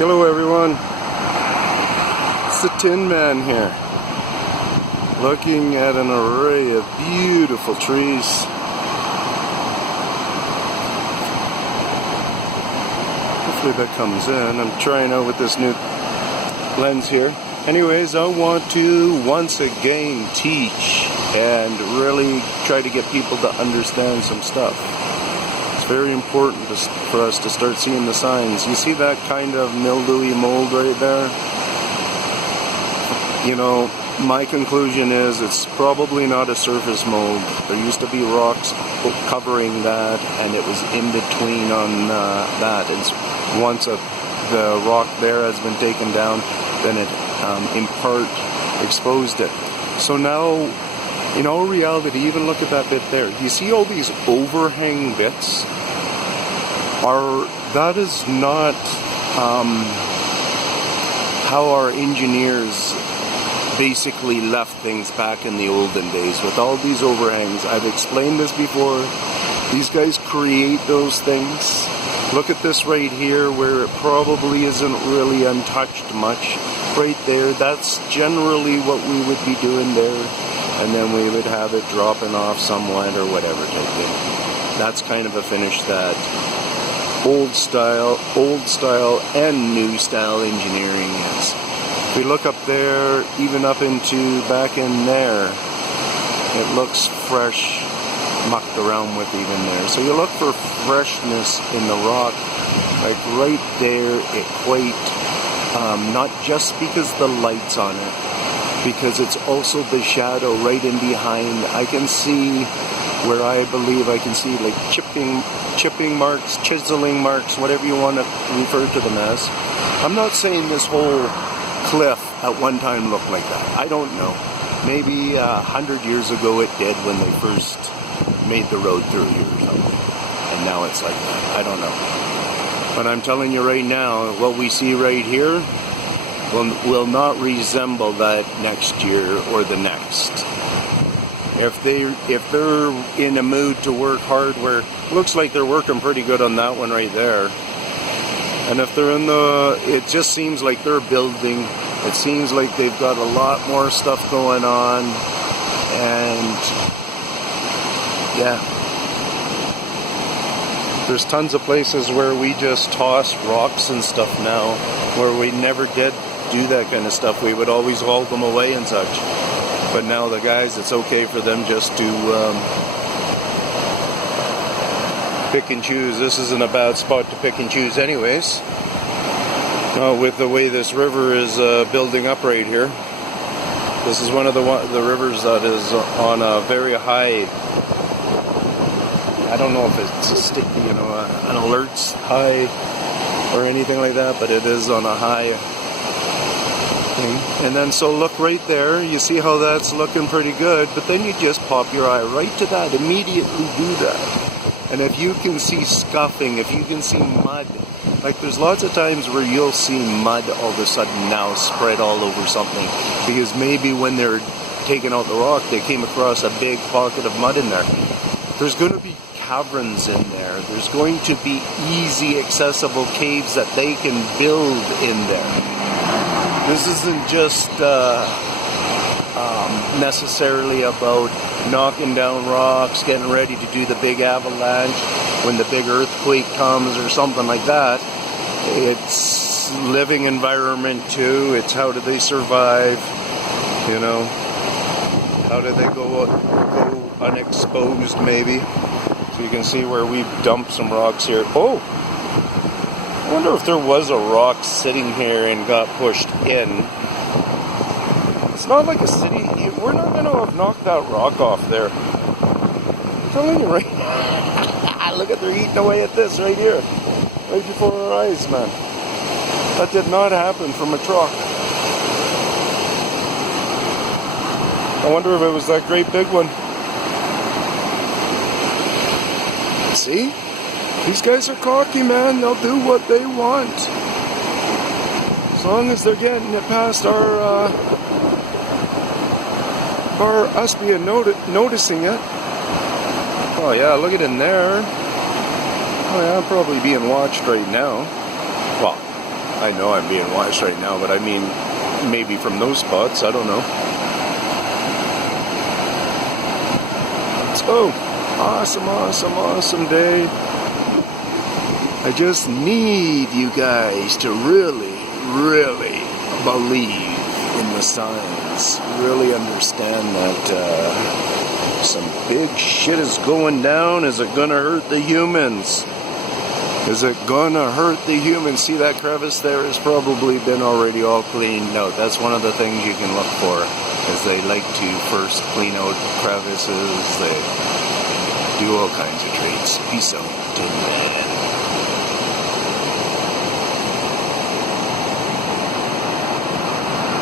Hello everyone, it's the Tinman here, looking at an array of beautiful trees. Hopefully that comes in. I'm trying out with this new lens here. Anyways, I want to once again teach and really try to get people to understand some stuff. It's very important for us to start seeing the signs. You see that kind of mildewy mold right there? You know, my conclusion is it's probably not a surface mold. There used to be rocks covering that, and it was in between on that. It's once the rock there has been taken down, then it in part exposed it. So now, in all reality, even look at that bit there. You see all these overhang bits? That is not how our engineers basically left things back in the olden days with all these overhangs. I've explained this before. These guys create those things. Look at this right here where it probably isn't really untouched much. Right there, that's generally what we would be doing there. And then we would have it dropping off somewhat or whatever type thing. That's kind of a finish that old style and new style engineering is. If we look up there, even up into back in there, it looks fresh, mucked around with even there. So you look for freshness in the rock, like right there, it quite, not just because the light's on it, because it's also the shadow right in behind. I can see where I believe I can see like chipping marks, chiseling marks, whatever you want to refer to them as. I'm not saying this whole cliff at one time looked like that. I don't know. Maybe 100 years ago it did when they first made the road through here or something. And now it's like that. I don't know. But I'm telling you right now, what we see right here will not resemble that next year or the next. If they're in a mood to work hard, where looks like they're working pretty good on that one right there. And if they're it just seems like they're building. It seems like they've got a lot more stuff going on, and yeah. There's tons of places where we just toss rocks and stuff now, where we never did do that kind of stuff. We would always haul them away and such. But now the guys, it's okay for them just to pick and choose. This isn't a bad spot to pick and choose anyways. With the way this river is building up right here. This is one of the rivers that is on a very high, I don't know if it's an alerts high or anything like that, but it is on a high thing. And then so look right there, you see how that's looking pretty good, but then you just pop your eye right to that, immediately do that. And if you can see scuffing, if you can see mud, like there's lots of times where you'll see mud all of a sudden now spread all over something, because maybe when they're taking out the rock, they came across a big pocket of mud in there. There's going to be caverns in there. There's going to be easy accessible caves that they can build in there. This isn't just necessarily about knocking down rocks, getting ready to do the big avalanche when the big earthquake comes or something like that. It's living environment too. It's how do they survive, you know? How do they go unexposed maybe? So you can see where we've dumped some rocks here. Oh! I wonder if there was a rock sitting here and got pushed in. It's not like a city. We're not going to have knocked that rock off there. I'm telling you right now. Look at they're eating away at this right here. Right before our eyes, man. That did not happen from a truck. I wonder if it was that great big one. See? These guys are cocky, man. They'll do what they want. As long as they're getting it past us being noticing it. Oh yeah, look at in there. Oh yeah, I'm probably being watched right now. Well, I know I'm being watched right now, but I mean, maybe from those spots, I don't know. So, awesome day. I just need you guys to really believe in the signs. Really understand that some big shit is going down. Is it gonna hurt the humans? Is it gonna hurt the humans? See, that crevice there has probably been already all cleaned out. That's one of the things you can look for, is they like to first clean out crevices. They do all kinds of trades. Peace out, Tinman.